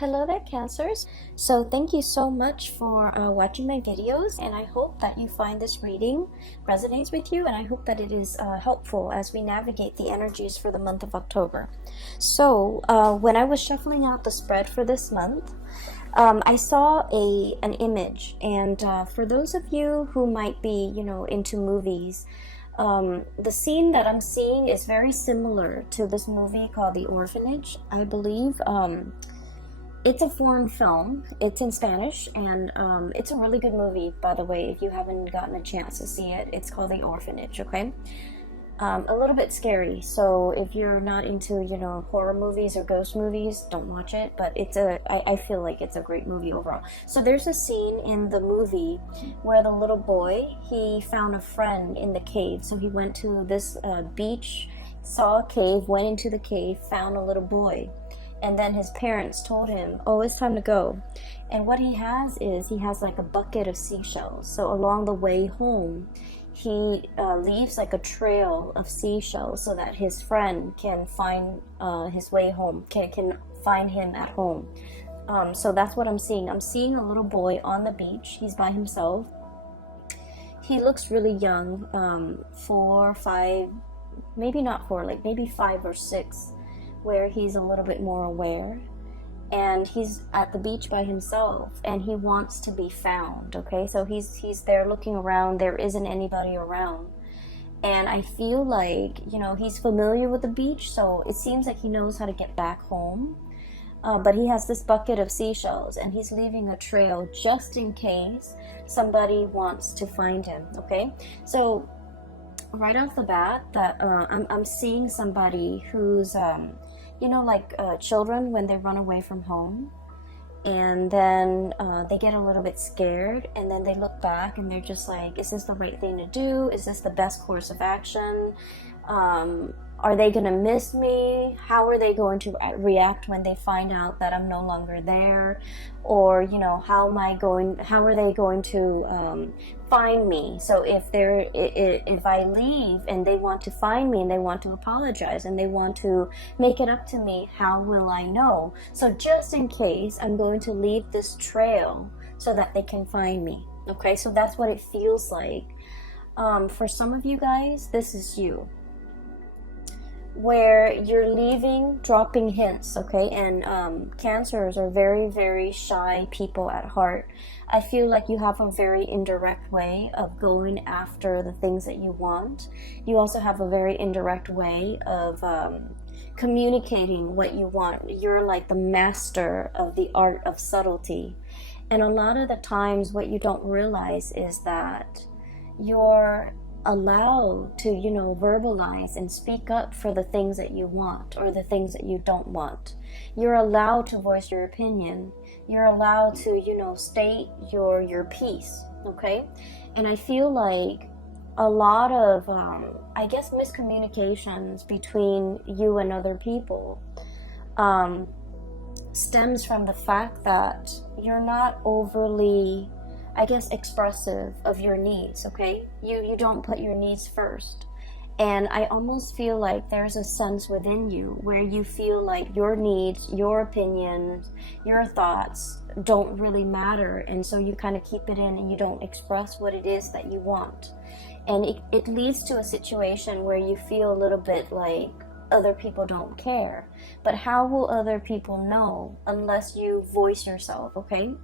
Hello there, Cancers. So thank you so much for watching my videos, and I hope that you find this reading resonates with you, and I hope that it is helpful as we navigate the energies for the month of October. So when I was shuffling out the spread for this month, I saw an image, and for those of you who might be, into movies, the scene that I'm seeing is very similar to this movie called The Orphanage, I believe. It's a foreign film. It's in Spanish, and it's a really good movie, by the way, if you haven't gotten a chance to see it. It's called The Orphanage, okay? A little bit scary, so if you're not into, horror movies or ghost movies, don't watch it, but I feel like it's a great movie overall. So there's a scene in the movie where the little boy, he found a friend in the cave. So he went to this beach, saw a cave, went into the cave, found a little boy. And then his parents told him, oh, it's time to go. And what he has like a bucket of seashells. So along the way home, he leaves like a trail of seashells so that his friend can find his way home, can find him at home. So that's what I'm seeing. I'm seeing a little boy on the beach. He's by himself. He looks really young, 4, 5, maybe not 4, like maybe 5 or 6. Where he's a little bit more aware, and he's at the beach by himself, and he wants to be found. Okay, so he's there looking around. There isn't anybody around, and I feel like he's familiar with the beach, so it seems like he knows how to get back home. But he has this bucket of seashells, and he's leaving a trail just in case somebody wants to find him. Okay, so right off the bat, that I'm seeing somebody who's like children when they run away from home, and then they get a little bit scared, and then they look back and they're just like, is this the right thing to do? Is this the best course of action? Are they going to miss me? How are they going to react when they find out that I'm no longer there? Or, how are they going to find me? So if I leave and they want to find me and they want to apologize and they want to make it up to me, how will I know? So just in case, I'm going to leave this trail so that they can find me. Okay, so that's what it feels like. For some of you guys, this is you, where you're leaving, dropping hints, okay? And Cancers are very, very shy people at heart. I feel like you have a very indirect way of going after the things that you want. You also have a very indirect way of communicating what you want. You're like the master of the art of subtlety. And a lot of the times what you don't realize is that you're allowed to verbalize and speak up for the things that you want or the things that you don't want. You're allowed to voice your opinion. You're allowed to state your piece. Okay, and I feel like a lot of miscommunications between you and other people stems from the fact that you're not overly expressive of your needs. Okay, you don't put your needs first, and I almost feel like there's a sense within you where you feel like your needs, your opinions, your thoughts don't really matter, and so you kind of keep it in and you don't express what it is that you want, and it leads to a situation where you feel a little bit like other people don't care. But how will other people know unless you voice yourself? Okay,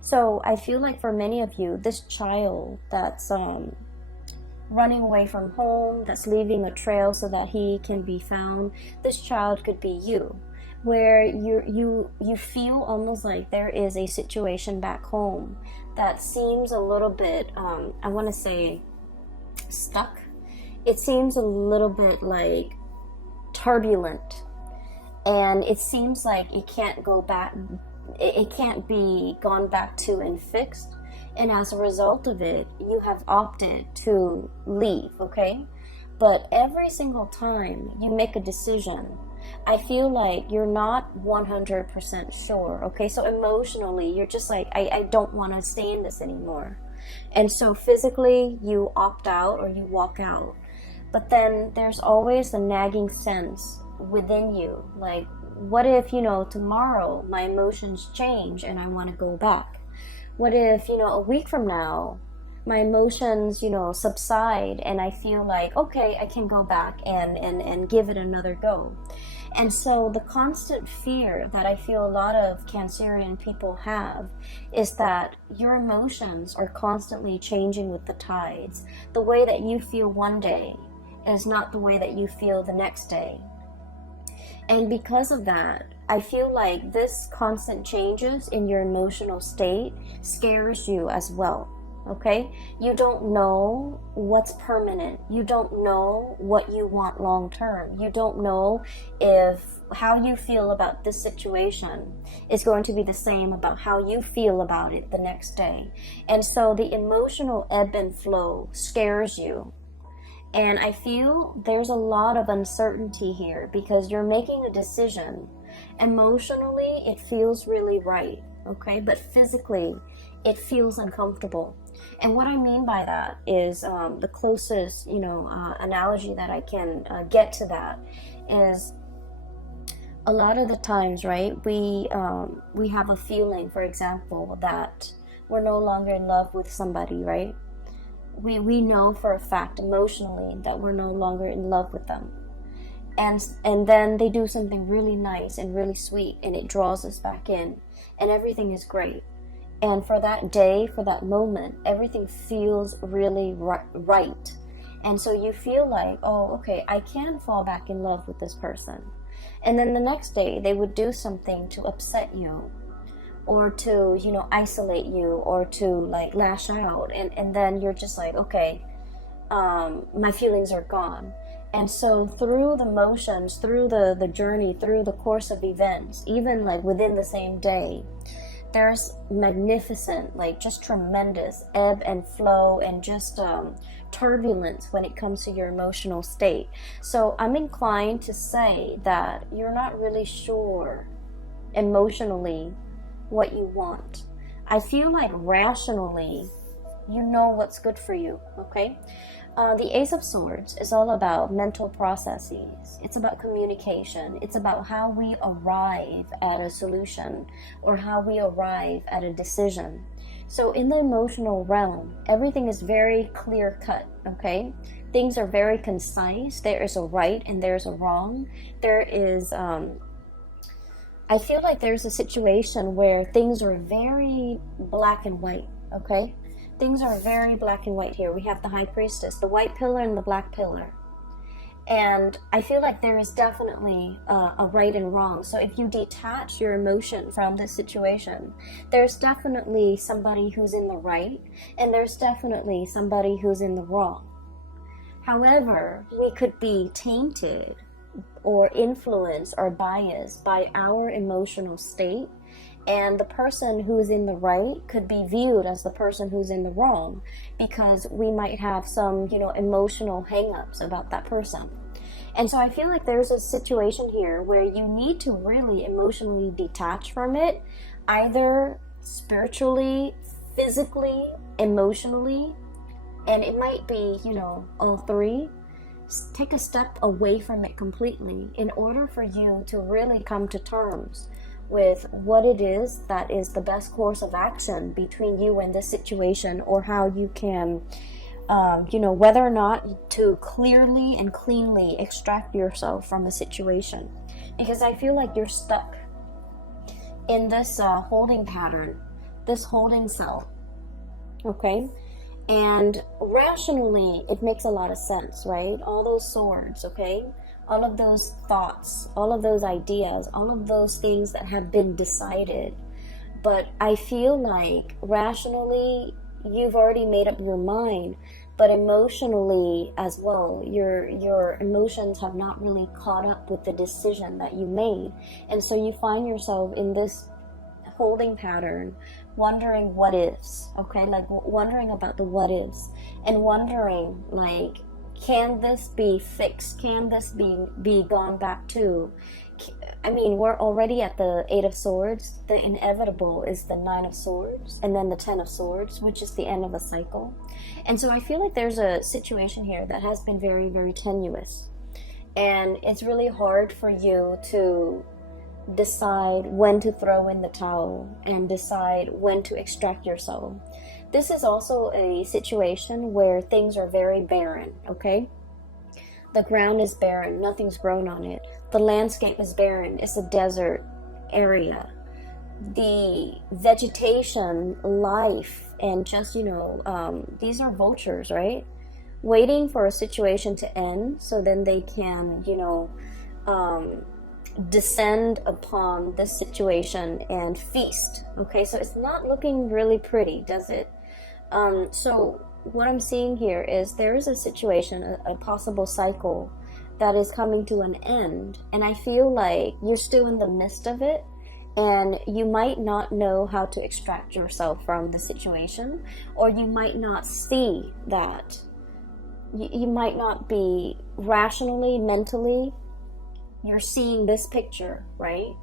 so I feel like for many of you, this child that's running away from home, that's leaving a trail so that he can be found, this child could be you, where you feel almost like there is a situation back home that seems a little bit I want to say stuck. It seems a little bit like turbulent, and it seems like it can't go back, it can't be gone back to and fixed, and as a result of it, you have opted to leave. Okay, but every single time you make a decision, I feel like you're not 100% sure. Okay, so emotionally you're just like, I don't want to stay in this anymore, and so physically you opt out or you walk out. But then there's always a nagging sense within you, like what if, you know, tomorrow my emotions change and I want to go back? What if, you know, a week from now my emotions, you know, subside and I feel like, okay, I can go back and give it another go? And so the constant fear that I feel a lot of Cancerian people have is that your emotions are constantly changing with the tides. The way that you feel one day is not the way that you feel the next day. And because of that, I feel like this constant changes in your emotional state scares you as well. Okay? You don't know what's permanent. You don't know what you want long term. You don't know if how you feel about this situation is going to be the same about how you feel about it the next day. And so the emotional ebb and flow scares you. And I feel there's a lot of uncertainty here because you're making a decision. Emotionally, it feels really right, okay? But physically, it feels uncomfortable. And what I mean by that is the closest, you know, analogy that I can get to that is a lot of the times, right, we have a feeling, for example, that we're no longer in love with somebody, right? We know for a fact emotionally that we're no longer in love with them. And then they do something really nice and really sweet and it draws us back in and everything is great. And for that day, for that moment, everything feels really right. And so you feel like, oh, okay, I can fall back in love with this person. And then the next day they would do something to upset you or to, you know, isolate you or to like lash out. And then you're just like, okay, my feelings are gone. And so through the motions, through the journey, through the course of events, even like within the same day, there's magnificent, like just tremendous ebb and flow and just turbulence when it comes to your emotional state. So I'm inclined to say that you're not really sure emotionally what you want. I feel like rationally you know what's good for you, okay? The Ace of Swords is all about mental processes. It's about communication. It's about how we arrive at a solution or how we arrive at a decision. So in the emotional realm, everything is very clear cut, okay? Things are very concise. There is a right and there's a wrong. There is, I feel like there's a situation where things are very black and white, okay? Things are very black and white here. We have the High Priestess, the white pillar and the black pillar. And I feel like there is definitely a right and wrong. So if you detach your emotion from this situation, there's definitely somebody who's in the right and there's definitely somebody who's in the wrong. However, we could be tainted or influenced or biased by our emotional state. And the person who's in the right could be viewed as the person who's in the wrong because we might have some, you know, emotional hang-ups about that person. And so I feel like there's a situation here where you need to really emotionally detach from it, either spiritually, physically, emotionally, and it might be, you know, all three. Take a step away from it completely in order for you to really come to terms with what it is that is the best course of action between you and this situation, or how you can, you know, whether or not to clearly and cleanly extract yourself from a situation. Because I feel like you're stuck in this holding pattern, this holding cell, okay? And rationally, it makes a lot of sense, right? All those swords, okay? All of those thoughts, all of those ideas, all of those things that have been decided. But I feel like rationally, you've already made up your mind, but emotionally as well, your emotions have not really caught up with the decision that you made. And so you find yourself in this holding pattern, wondering what ifs, okay? Like wondering about the what ifs and wondering like, can this be fixed? Can this be gone back to? I mean, we're already at the Eight of Swords. The inevitable is the Nine of Swords and then the Ten of Swords, which is the end of a cycle. And so I feel like there's a situation here that has been very, very tenuous. And it's really hard for you to decide when to throw in the towel and decide when to extract your soul. This is also a situation where things are very barren, okay? The ground is barren, nothing's grown on it. The landscape is barren, it's a desert area. The vegetation, life, and just, these are vultures, right? Waiting for a situation to end so then they can, descend upon this situation and feast. Okay, so it's not looking really pretty, does it? So what I'm seeing here is there is a situation, a possible cycle that is coming to an end, and I feel like you're still in the midst of it, and you might not know how to extract yourself from the situation, or you might not see that. You might not be rationally, mentally, you're seeing this picture, right?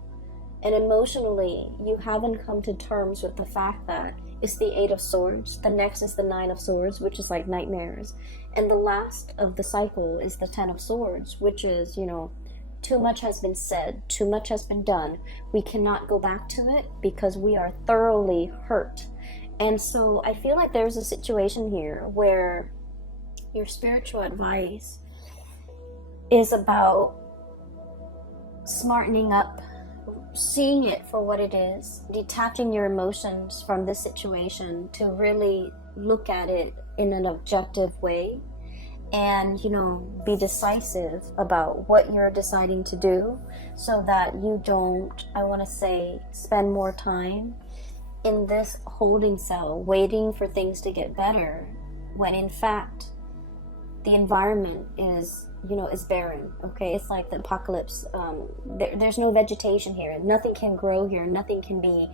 And emotionally, you haven't come to terms with the fact that it's the 8 of Swords. The next is the 9 of Swords, which is like nightmares. And the last of the cycle is the 10 of Swords, which is, too much has been said, too much has been done. We cannot go back to it because we are thoroughly hurt. And so I feel like there's a situation here where your spiritual advice is about smartening up, seeing it for what it is, detaching your emotions from this situation to really look at it in an objective way, and be decisive about what you're deciding to do, so that you don't, I want to say, spend more time in this holding cell waiting for things to get better, when in fact the environment is barren. Okay, it's like the apocalypse. There's no vegetation here, nothing can grow here, nothing can be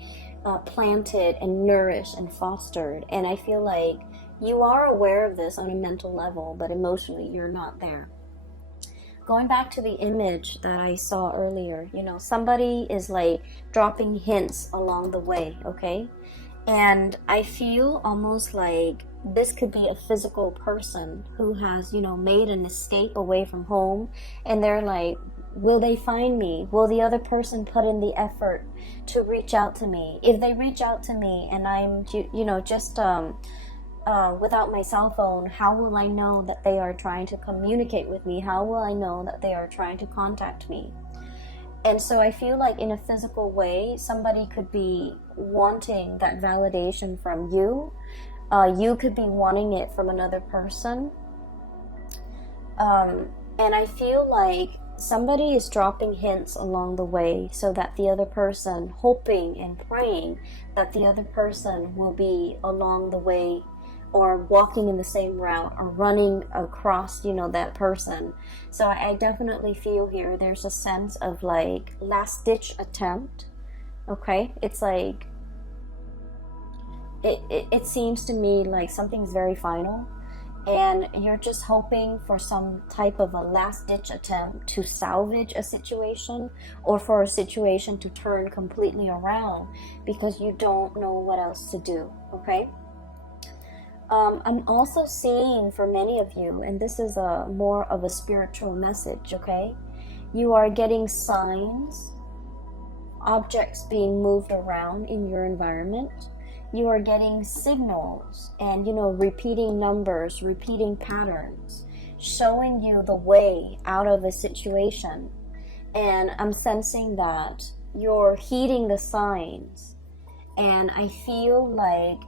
planted and nourished and fostered. And I feel like you are aware of this on a mental level, but emotionally you're not there. Going back to the image that I saw earlier, somebody is like dropping hints along the way, okay? And I feel almost like this could be a physical person who has, made an escape away from home, and they're like, will they find me? Will the other person put in the effort to reach out to me? If they reach out to me and I'm, just without my cell phone, how will I know that they are trying to communicate with me? How will I know that they are trying to contact me? And so I feel like in a physical way, somebody could be wanting that validation from you. You could be wanting it from another person. And I feel like somebody is dropping hints along the way so that the other person, hoping and praying that the other person will be along the way, or walking in the same route, or running across, that person. So I definitely feel here there's a sense of like last ditch attempt. Okay, it's like it seems to me like something's very final, and you're just hoping for some type of a last ditch attempt to salvage a situation, or for a situation to turn completely around, because you don't know what else to do. Okay, I'm also seeing for many of you, and this is a more of a spiritual message, okay? You are getting signs, objects being moved around in your environment. You are getting signals and, repeating numbers, repeating patterns, showing you the way out of a situation. And I'm sensing that you're heeding the signs. And I feel like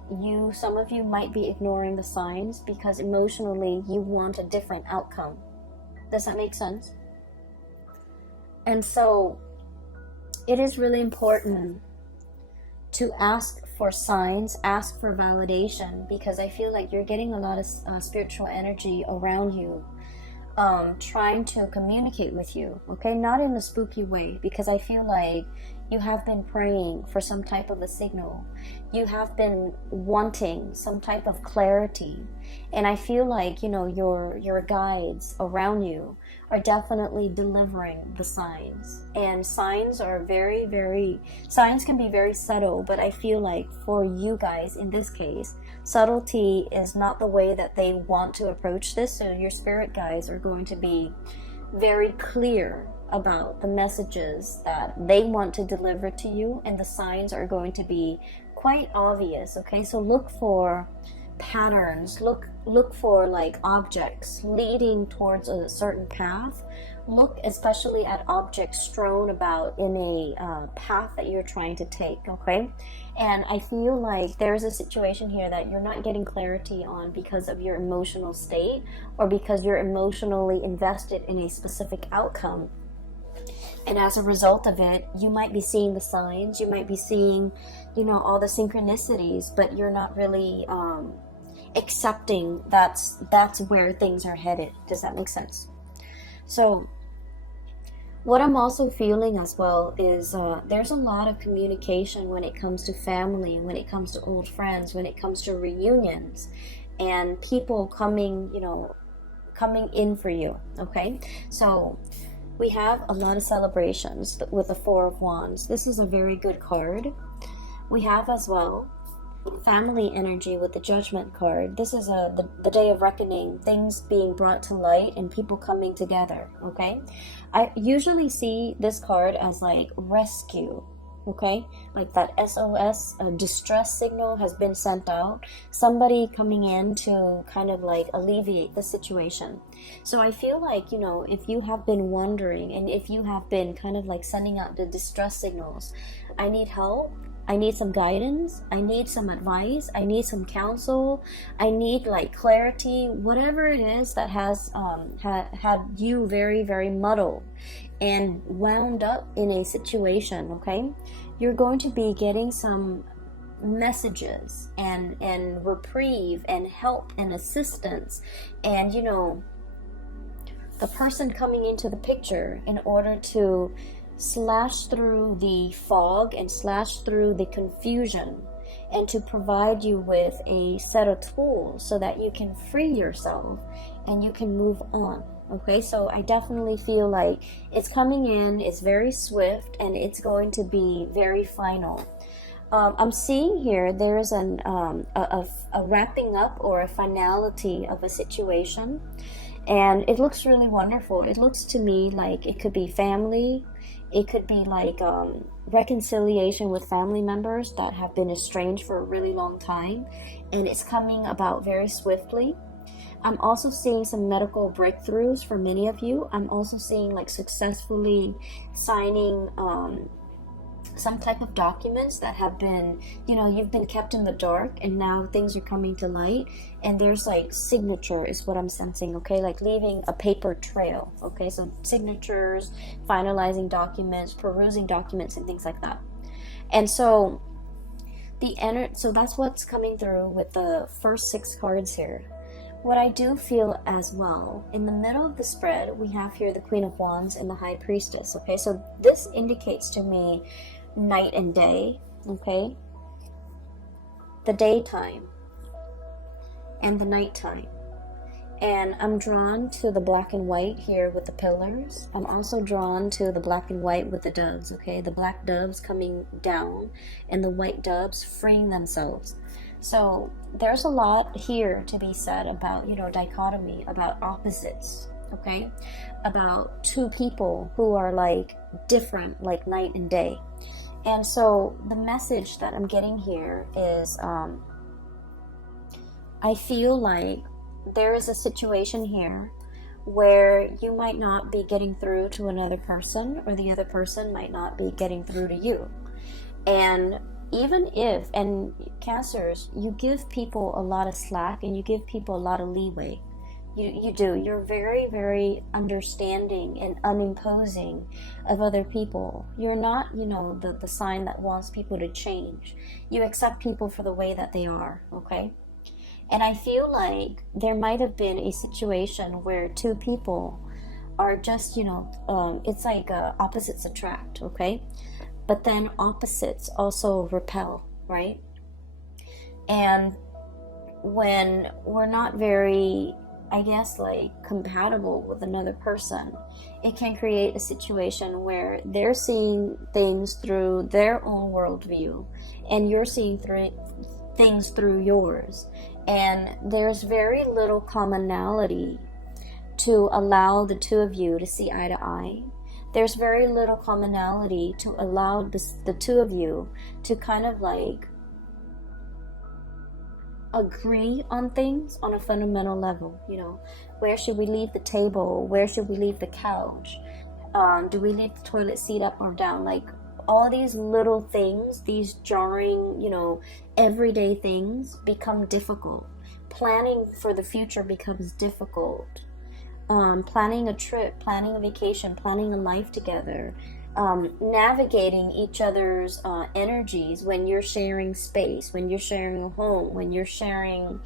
some of you might be ignoring the signs because emotionally you want a different outcome. Does that make sense? And so it is really important to ask for signs, ask for validation, because I feel like you're getting a lot of spiritual energy around you, trying to communicate with you, okay? Not in a spooky way, because I feel like you have been praying for some type of a signal. You have been wanting some type of clarity. And I feel like, your guides around you are definitely delivering the signs. And signs are signs can be very subtle, but I feel like for you guys in this case, subtlety is not the way that they want to approach this. So your spirit guides are going to be very clear about the messages that they want to deliver to you, and the signs are going to be quite obvious. Okay, so look for patterns, look for like objects leading towards a certain path. Look especially at objects strewn about in a path that you're trying to take. Okay, and I feel like there's a situation here that you're not getting clarity on because of your emotional state, or because you're emotionally invested in a specific outcome. And as a result of it, you might be seeing the signs, you might be seeing, you know, all the synchronicities, but you're not really accepting that's where things are headed. Does that make sense? So what I'm also feeling as well is there's a lot of communication when it comes to family, when it comes to old friends, when it comes to reunions, and people coming, you know, coming in for you. Okay, so we have a lot of celebrations with the Four of Wands. This is a very good card. We have as well family energy with the Judgment card. This is the day of reckoning, things being brought to light and people coming together. Okay, I usually see this card as like rescue. Okay, like that SOS, a distress signal has been sent out, somebody coming in to kind of like alleviate the situation. So I feel like, you know, if you have been wondering, and if you have been kind of like sending out the distress signals, I need help, I need some guidance, I need some advice, I need some counsel, I need like clarity, whatever it is that has had you very, very muddled and wound up in a situation. Okay, you're going to be getting some messages and reprieve and help and assistance, and you know, the person coming into the picture in order to slash through the fog and slash through the confusion, and to provide you with a set of tools so that you can free yourself and you can move on. Okay, so I definitely feel like it's coming in, it's very swift, and it's going to be very final. I'm seeing here there is a wrapping up or a finality of a situation, and it looks really wonderful. It looks to me like it could be family, it could be like reconciliation with family members that have been estranged for a really long time, and it's coming about very swiftly. I'm also seeing some medical breakthroughs for many of you. I'm also seeing like successfully signing some type of documents that have been, you know, you've been kept in the dark, and now things are coming to light, and there's like signature is what I'm sensing. Okay, like leaving a paper trail. Okay, so signatures, finalizing documents, perusing documents, and things like that. And so so that's what's coming through with the first 6 cards here. What I do feel as well, in the middle of the spread, we have here the Queen of Wands and the High Priestess. Okay, so this indicates to me night and day. Okay, the daytime and the nighttime. And I'm drawn to the black and white here with the pillars. I'm also drawn to the black and white with the doves. Okay, the black doves coming down and the white doves freeing themselves. So there's a lot here to be said about, you know, dichotomy, about opposites. Okay, about 2 people who are like different, like night and day. And so the message that I'm getting here is I feel like there is a situation here where you might not be getting through to another person, or the other person might not be getting through to you. And even if, and Cancers, you give people a lot of slack and you give people a lot of leeway. You do. You're very, very understanding and unimposing of other people. You're not, you know, the sign that wants people to change. You accept people for the way that they are, okay? And I feel like there might have been a situation where 2 people are just, you know, it's like opposites attract, okay? But then opposites also repel, right? And when we're not very, I guess, like compatible with another person, it can create a situation where they're seeing things through their own worldview and you're seeing things through yours. And there's very little commonality to allow the 2 of you to see eye to eye. There's very little commonality to allow the two of you to kind of like agree on things on a fundamental level. You know, where should we leave the table? Where should we leave the couch? Do we leave the toilet seat up or down? Like, all these little things, these jarring, you know, everyday things become difficult. Planning for the future becomes difficult. Planning a trip, planning a vacation, planning a life together, navigating each other's energies when you're sharing space, when you're sharing a home, when you're sharing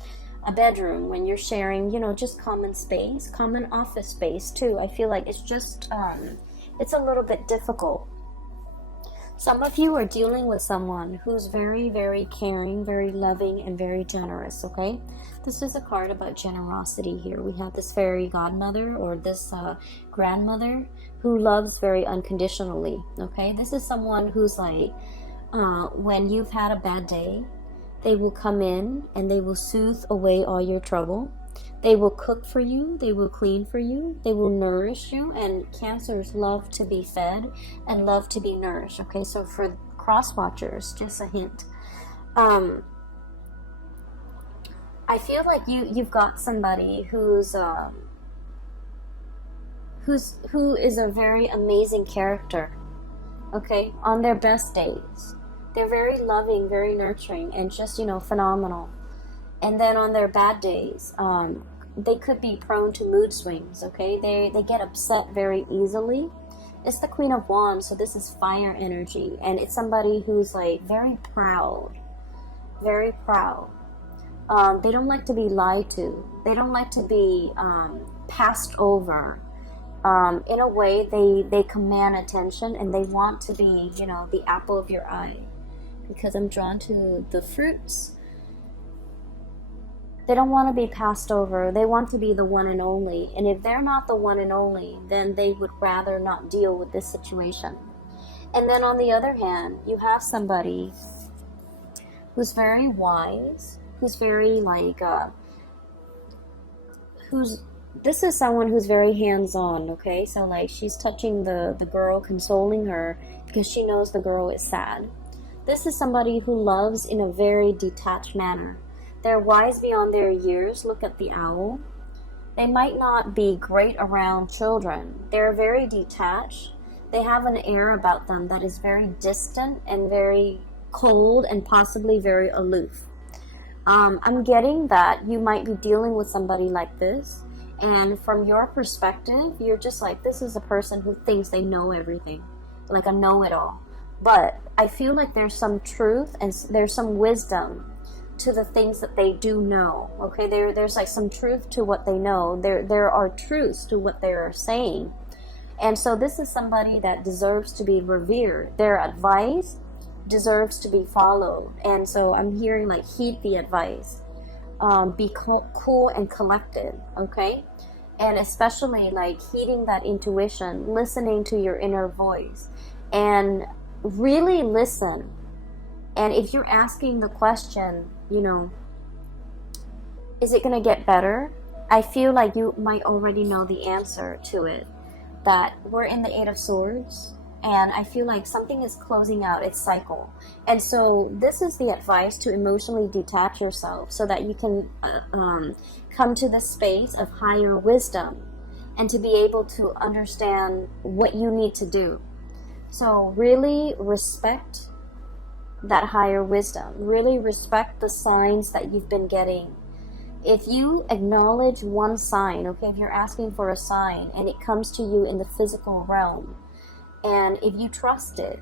a bedroom, when you're sharing, you know, just common space, common office space too. I feel like it's just, it's a little bit difficult. Some of you are dealing with someone who's very, very caring, very loving, and very generous, okay? This is a card about generosity here. We have this fairy godmother or this grandmother who loves very unconditionally, okay? This is someone who's like, when you've had a bad day, they will come in and they will soothe away all your trouble. They will cook for you, they will clean for you, they will nourish you, and Cancers love to be fed and love to be nourished, okay? So for cross watchers, just a hint. I feel like you've got somebody who is a very amazing character, okay? On their best days, they're very loving, very nurturing, and just, you know, phenomenal. And then on their bad days, they could be prone to mood swings, okay? They get upset very easily. It's the Queen of Wands, so this is fire energy. And it's somebody who's like very proud. Very proud. They don't like to be lied to. They don't like to be passed over. In a way, they command attention and they want to be, you know, the apple of your eye. Because I'm drawn to the fruits. They don't want to be passed over. They want to be the one and only. And if they're not the one and only, then they would rather not deal with this situation. And then on the other hand, you have somebody who's very wise, who's very like, this is someone who's very hands-on, okay? So like she's touching the girl, consoling her because she knows the girl is sad. This is somebody who loves in a very detached manner. They're wise beyond their years. Look at the owl. They might not be great around children. They're very detached. They have an air about them that is very distant and very cold and possibly very aloof. I'm getting that you might be dealing with somebody like this. And from your perspective, you're just like, this is a person who thinks they know everything. Like a know-it-all. But I feel like there's some truth and there's some wisdom to the things that they do know, okay? There's like some truth to what they know. There are truths to what they are saying. And so this is somebody that deserves to be revered. Their advice deserves to be followed. And so I'm hearing like, heed the advice. Be cool and collected, okay? And especially like heeding that intuition, listening to your inner voice, and really listen. And if you're asking the question, you know, is it going to get better? I feel like you might already know the answer to it. That we're in the Eight of Swords, and I feel like something is closing out its cycle. And so this is the advice to emotionally detach yourself so that you can come to the space of higher wisdom and to be able to understand what you need to do. So really respect that higher wisdom. Really respect the signs that you've been getting. If you acknowledge one sign, okay, if you're asking for a sign and it comes to you in the physical realm, and if you trust it,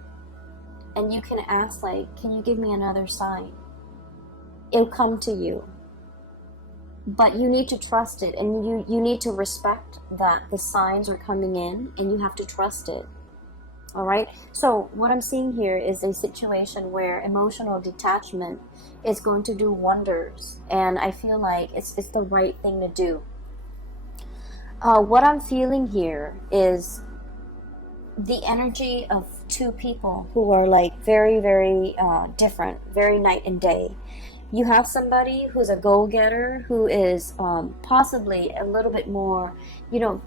and you can ask like, can you give me another sign? It'll come to you. But you need to trust it, and you need to respect that the signs are coming in, and you have to trust it. All right. So what I'm seeing here is a situation where emotional detachment is going to do wonders. And I feel like it's the right thing to do. What I'm feeling here is the energy of two people who are like very, very different, very night and day. You have somebody who's a go-getter, who is possibly a little bit more, you know,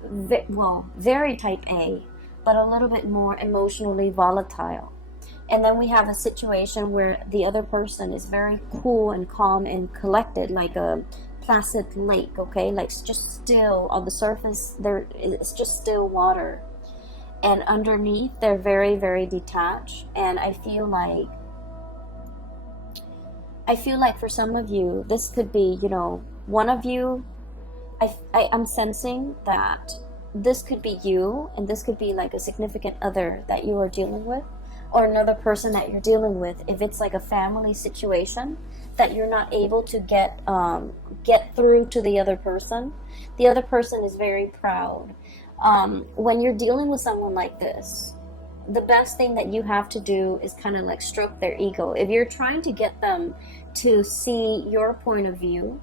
very type A. but a little bit more emotionally volatile. And then we have a situation where the other person is very cool and calm and collected, like a placid lake, okay? Like it's just still on the surface, there it's just still water. And underneath, they're very, very detached. And I feel like for some of you, this could be, you know, one of you, I'm sensing that this could be you, and this could be like a significant other that you are dealing with, or another person that you're dealing with. If it's like a family situation that you're not able to get through to the other person is very proud. When you're dealing with someone like this, the best thing that you have to do is kind of like stroke their ego. If you're trying to get them to see your point of view,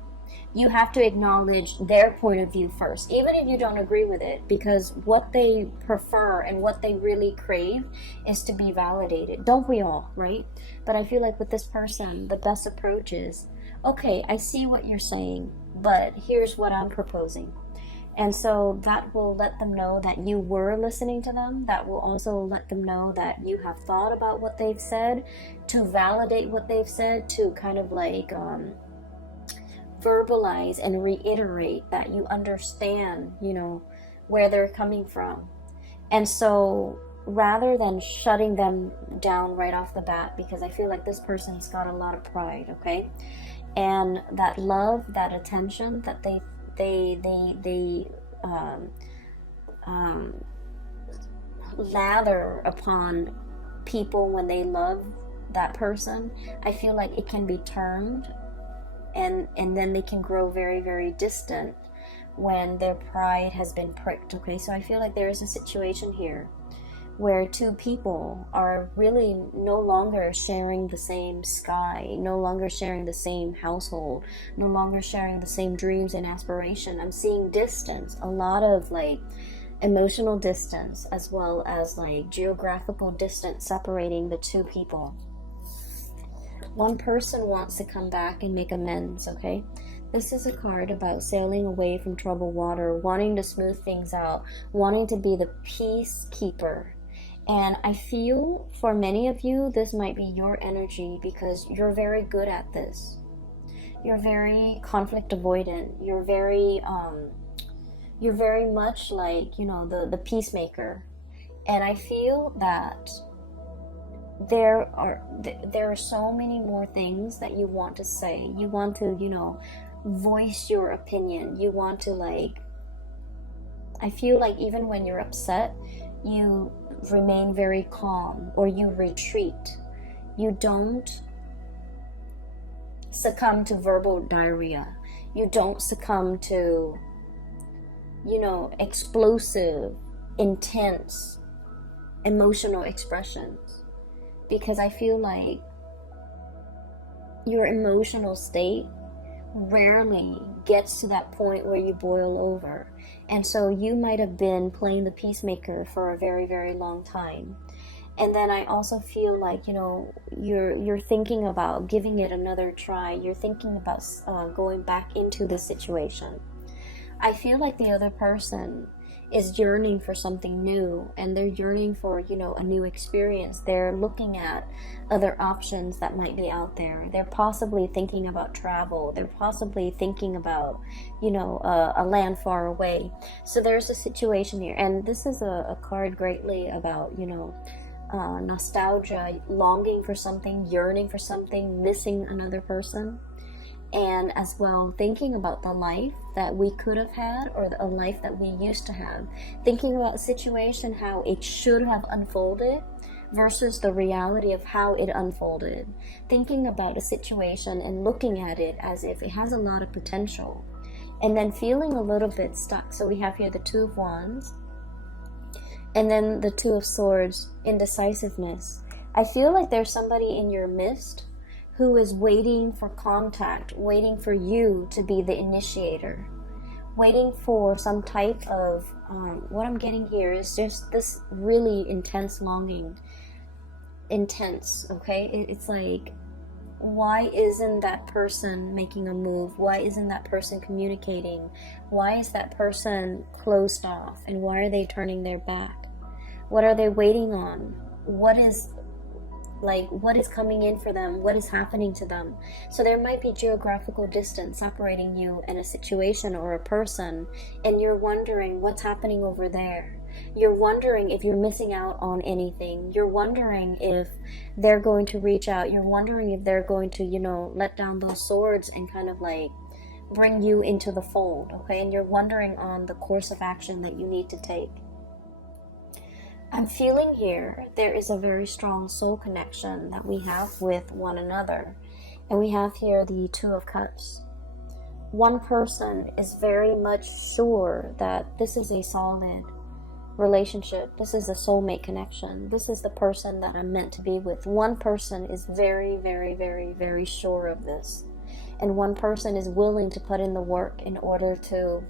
you have to acknowledge their point of view first, even if you don't agree with it, because what they prefer and what they really crave is to be validated. Don't we all, right? But I feel like with this person, the best approach is, okay, I see what you're saying, but here's what I'm proposing. And so that will let them know that you were listening to them. That will also let them know that you have thought about what they've said, to validate what they've said, to kind of like verbalize and reiterate that you understand, you know, where they're coming from. And so rather than shutting them down right off the bat, because I feel like this person's got a lot of pride, okay? And that love, that attention that they lather upon people when they love that person, I feel like it can be turned, and then they can grow very, very distant when their pride has been pricked, okay? So I feel like there is a situation here where two people are really no longer sharing the same sky, no longer sharing the same household, no longer sharing the same dreams and aspiration. I'm seeing distance, a lot of like emotional distance, as well as like geographical distance separating the two people. One person wants to come back and make amends, okay? This is a card about sailing away from troubled water, wanting to smooth things out, wanting to be the peacekeeper. And I feel for many of you, this might be your energy, because you're very good at this. You're very conflict avoidant. You're very much like, you know, the peacemaker. And I feel that there are so many more things that you want to say. You want to, you know, voice your opinion. You want to, like, I feel like even when you're upset, you remain very calm, or you retreat. You don't succumb to verbal diarrhea. You don't succumb to, you know, explosive, intense emotional expressions. Because I feel like your emotional state rarely gets to that point where you boil over. And so you might have been playing the peacemaker for a very, very long time. And then I also feel like, you know, you're thinking about giving it another try. You're thinking about going back into the situation. I feel like the other person is yearning for something new, and they're yearning for, you know, a new experience. They're looking at other options that might be out there. They're possibly thinking about travel. They're possibly thinking about, you know, a land far away. So there's a situation here, and this is a card greatly about, you know, nostalgia, longing for something, yearning for something, missing another person. And as well, thinking about the life that we could have had, or a life that we used to have. Thinking about a situation, how it should have unfolded versus the reality of how it unfolded. Thinking about a situation and looking at it as if it has a lot of potential. And then feeling a little bit stuck. So we have here the Two of Wands. And then the Two of Swords, indecisiveness. I feel like there's somebody in your midst who is waiting for contact, waiting for you to be the initiator, waiting for some type of, what I'm getting here is just this really intense longing. Intense, okay? It's like, why isn't that person making a move? Why isn't that person communicating? Why is that person closed off? And why are they turning their back? What are they waiting on? What is coming in for them? What is happening to them? So there might be geographical distance separating you and a situation or a person, and you're wondering what's happening over there. You're wondering if you're missing out on anything. You're wondering if they're going to reach out. You're wondering if they're going to, let down those swords and kind of like bring you into the fold, okay? And you're wondering on the course of action that you need to take. I'm feeling here there is a very strong soul connection that we have with one another. And we have here the Two of Cups. One person is very much sure that this is a solid relationship. This is a soulmate connection. This is the person that I'm meant to be with. One person is very, very, very, very sure of this. And one person is willing to put in the work in order to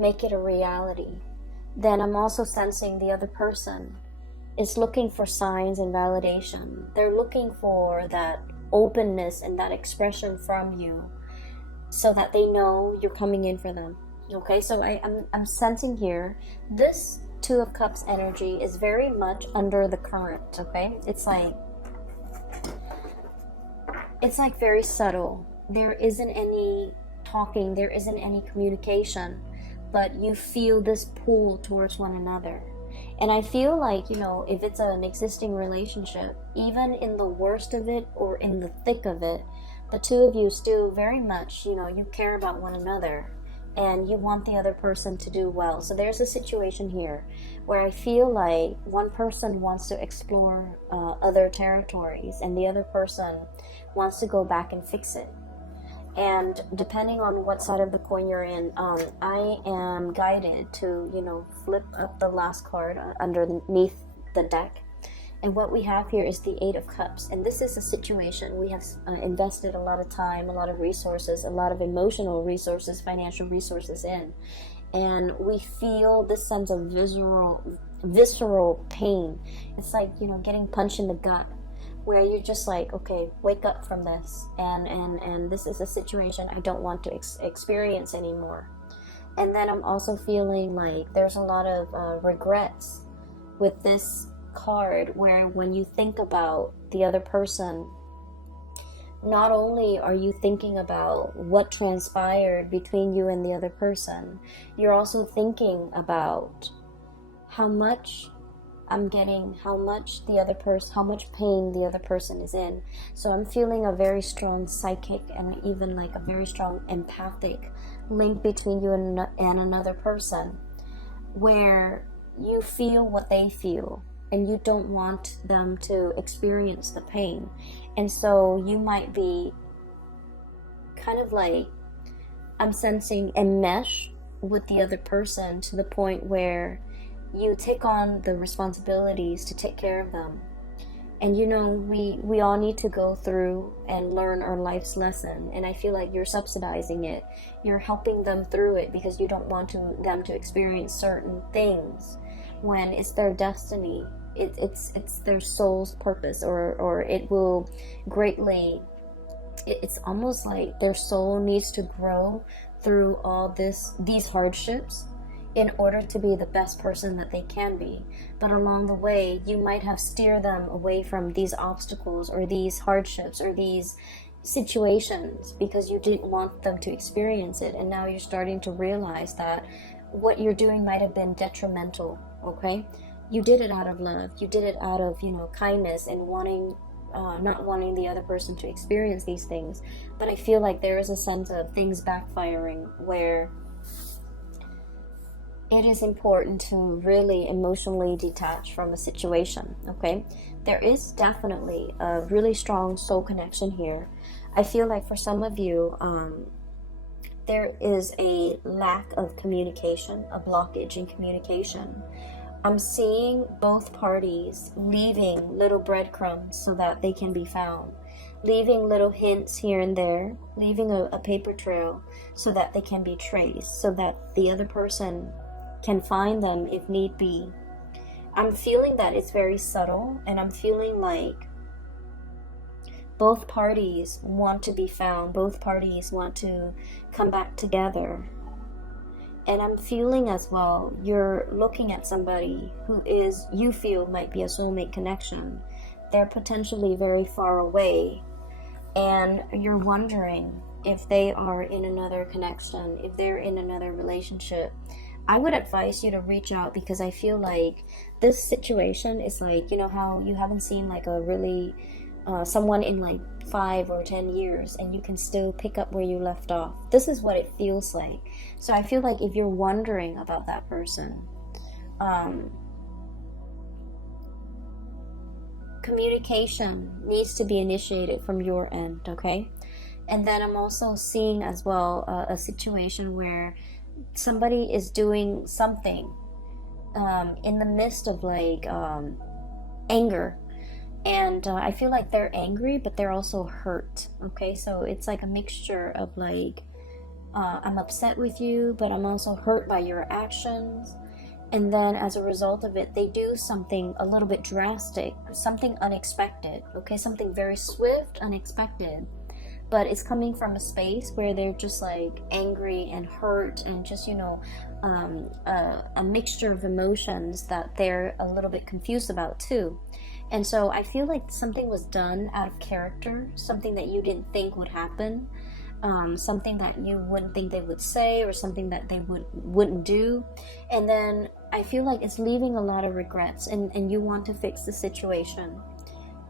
make it a reality. Then I'm also sensing the other person is looking for signs and validation. They're looking for that openness and that expression from you so that they know you're coming in for them. Okay, so I'm sensing here this Two of Cups energy is very much under the current, okay? It's like very subtle. There isn't any talking, there isn't any communication, but you feel this pull towards one another. And I feel like, if it's an existing relationship, even in the worst of it or in the thick of it, the two of you still very much, you care about one another and you want the other person to do well. So there's a situation here where I feel like one person wants to explore other territories and the other person wants to go back and fix it. And depending on what side of the coin you're in, I am guided to, flip up the last card underneath the deck. And what we have here is the Eight of Cups. And this is a situation we have invested a lot of time, a lot of resources, a lot of emotional resources, financial resources in. And we feel this sense of visceral pain. It's like, getting punched in the gut, where you're just like, okay, wake up from this. And this is a situation I don't want to experience anymore. And then I'm also feeling like there's a lot of regrets with this card, where when you think about the other person, not only are you thinking about what transpired between you and the other person, you're also thinking about how much I'm getting, how much pain the other person is in. So I'm feeling a very strong psychic and even like a very strong empathic link between you and another person, where you feel what they feel and you don't want them to experience the pain. And so you might be kind of like, I'm sensing, enmesh with the other person to the point where you take on the responsibilities to take care of them. And we all need to go through and learn our life's lesson, and I feel like you're subsidizing it. You're helping them through it because you don't want them to experience certain things when it's their destiny. It's their soul's purpose, or it will greatly, it's almost like their soul needs to grow through all these hardships in order to be the best person that they can be. But along the way, you might have steered them away from these obstacles or these hardships or these situations because you didn't want them to experience it. And now you're starting to realize that what you're doing might have been detrimental, okay? You did it out of love. You did it out of, kindness and not wanting the other person to experience these things. But I feel like there is a sense of things backfiring where it is important to really emotionally detach from a situation, okay? There is definitely a really strong soul connection here. I feel like for some of you, there is a lack of communication, a blockage in communication. I'm seeing both parties leaving little breadcrumbs so that they can be found, leaving little hints here and there, leaving a paper trail so that they can be traced, so that the other person can find them if need be. I'm feeling that it's very subtle, and I'm feeling like both parties want to be found, both parties want to come back together. And I'm feeling as well, you're looking at somebody who is, you feel might be a soulmate connection. They're potentially very far away, and you're wondering if they are in another connection, if they're in another relationship. I would advise you to reach out, because I feel like this situation is like, you know how you haven't seen like a really someone in like 5 or 10 years, and you can still pick up where you left off. This is what it feels like. So I feel like if you're wondering about that person, communication needs to be initiated from your end, okay? And then I'm also seeing as well a situation where somebody is doing something in the midst of like anger. And I feel like they're angry, but they're also hurt, okay? So it's like a mixture of like, I'm upset with you, but I'm also hurt by your actions. And then as a result of it, they do something a little bit drastic, something unexpected, okay? Something very swift, unexpected. But it's coming from a space where they're just like angry and hurt, and just, you know, a mixture of emotions that they're a little bit confused about too. And so I feel like something was done out of character, something that you didn't think would happen, something that you wouldn't think they would say, or something that they wouldn't do. And then I feel like it's leaving a lot of regrets, and you want to fix the situation.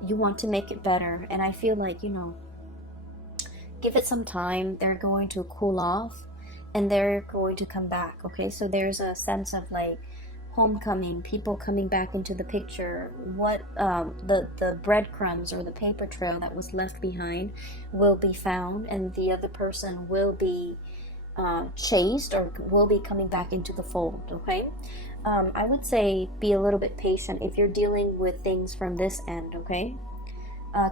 You want to make it better. And I feel like, you know, give it some time. They're going to cool off, and they're going to come back, okay? So there's a sense of like homecoming, people coming back into the picture. What the breadcrumbs or the paper trail that was left behind will be found, and the other person will be chased, or will be coming back into the fold, okay? I would say be a little bit patient if you're dealing with things from this end, okay?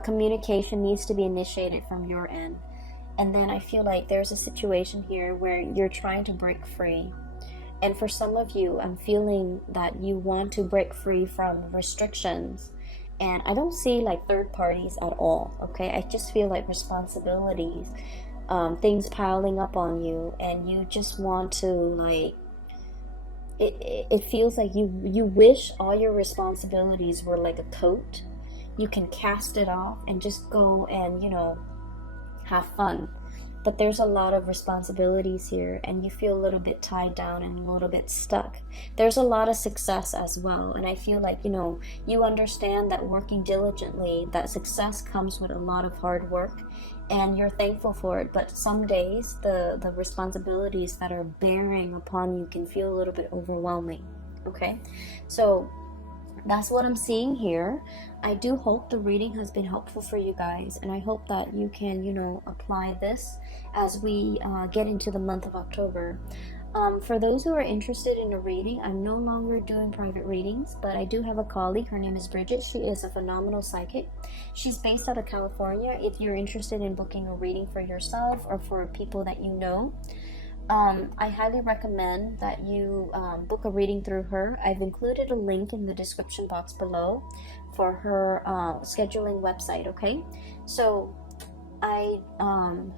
Communication needs to be initiated from your end. And then I feel like there's a situation here where you're trying to break free. And for some of you, I'm feeling that you want to break free from restrictions. And I don't see like third parties at all, okay? I just feel like responsibilities, things piling up on you, and you just want to like, it feels like you wish all your responsibilities were like a coat. You can cast it off and just go and, you know, have fun. But there's a lot of responsibilities here, and you feel a little bit tied down and a little bit stuck. There's a lot of success as well, and I feel like, you know, you understand that working diligently, that success comes with a lot of hard work, and you're thankful for it. But some days the responsibilities that are bearing upon you can feel a little bit overwhelming, okay? So that's what I'm seeing here. I do hope the reading has been helpful for you guys, and I hope that you can, you know, apply this as we get into the month of October. For those who are interested in a reading, I'm no longer doing private readings, but I do have a colleague. Her name is Bridget. She is a phenomenal psychic. She's based out of California. If you're interested in booking a reading for yourself or for people that you know, I highly recommend that you book a reading through her. I've included a link in the description box below for her scheduling website, okay? So I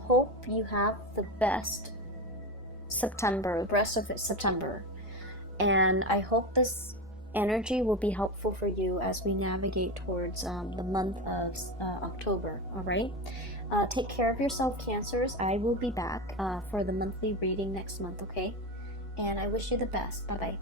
hope you have the best September, the rest of September, and I hope this energy will be helpful for you as we navigate towards the month of October, all right? Take care of yourself, Cancers. I will be back for the monthly reading next month, okay? And I wish you the best. Bye-bye.